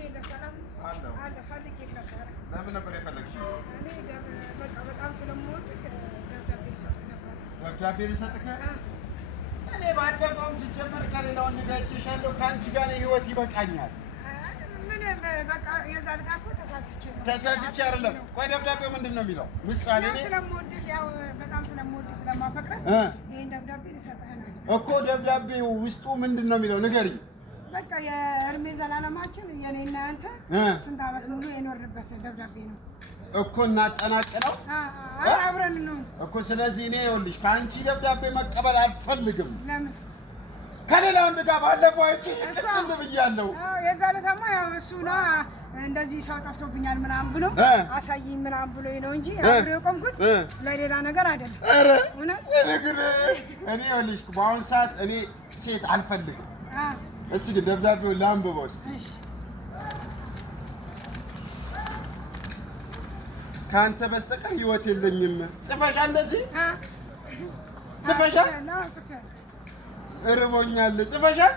እንዴት ነህ? ሰላም አለ ፈልጌሽ ነበር። ለምን ነበር የፈለግሽኝ? እኔ በቃ በጣም ስለምወድህ ደብዳቤ ልሰጥህ ነበር። ደብዳቤ ልሰጥህ? እኔ ባለፈውም ሲጀመር ከሌላው እንጋጭሻለሁ። ከአንቺ ጋር ህይወት ይበቃኛል። ምን በቃ የዛሬ ታኮ ተሳስቼ አይደለም። ቆይ ደብዳቤው ምንድን ነው የሚለው? ምሳሌ ነው ስለምወድህ ያው በጣም ስለምወድህ ስለማፈቅረህ ይሄን ደብዳቤ ልሰጥህ ነው እኮ። ደብዳቤው ውስጡ ምንድን ነው የሚለው ንገሪኝ። በቃ የእድሜ ዘላለማችን የኔና አንተ ስንት ዓመት ሙሉ የኖርንበት ደብዳቤ ነው እኮ። እናጠናቅ ነው አብረን ነው እኮ። ስለዚህ እኔ ይኸውልሽ ከአንቺ ደብዳቤ መቀበል አልፈልግም። ለምን? ከሌላ ወንድ ጋር ባለፈው አይቼ ቅጥል ብያለሁ። የዛ ዕለታማ ያው እሱ ነው እንደዚህ ሰው ጠፍቶብኛል ምናምን ብሎ አሳይኝ ምናምን ብሎ ነው እንጂ አብሬ የቆምኩት ለሌላ ነገር አይደለም። ኧረ ነገር እኔ ይኸውልሽ በአሁን ሰዓት እኔ ሴት አልፈልግም። እሺ ግን ደብዳቤውን ላንብበው። እሺ ከአንተ በስተቀር ህይወት የለኝም። ጽፈሻል? እንደዚህ ጽፈሻል? እርቦኛል። ጽፈሻል?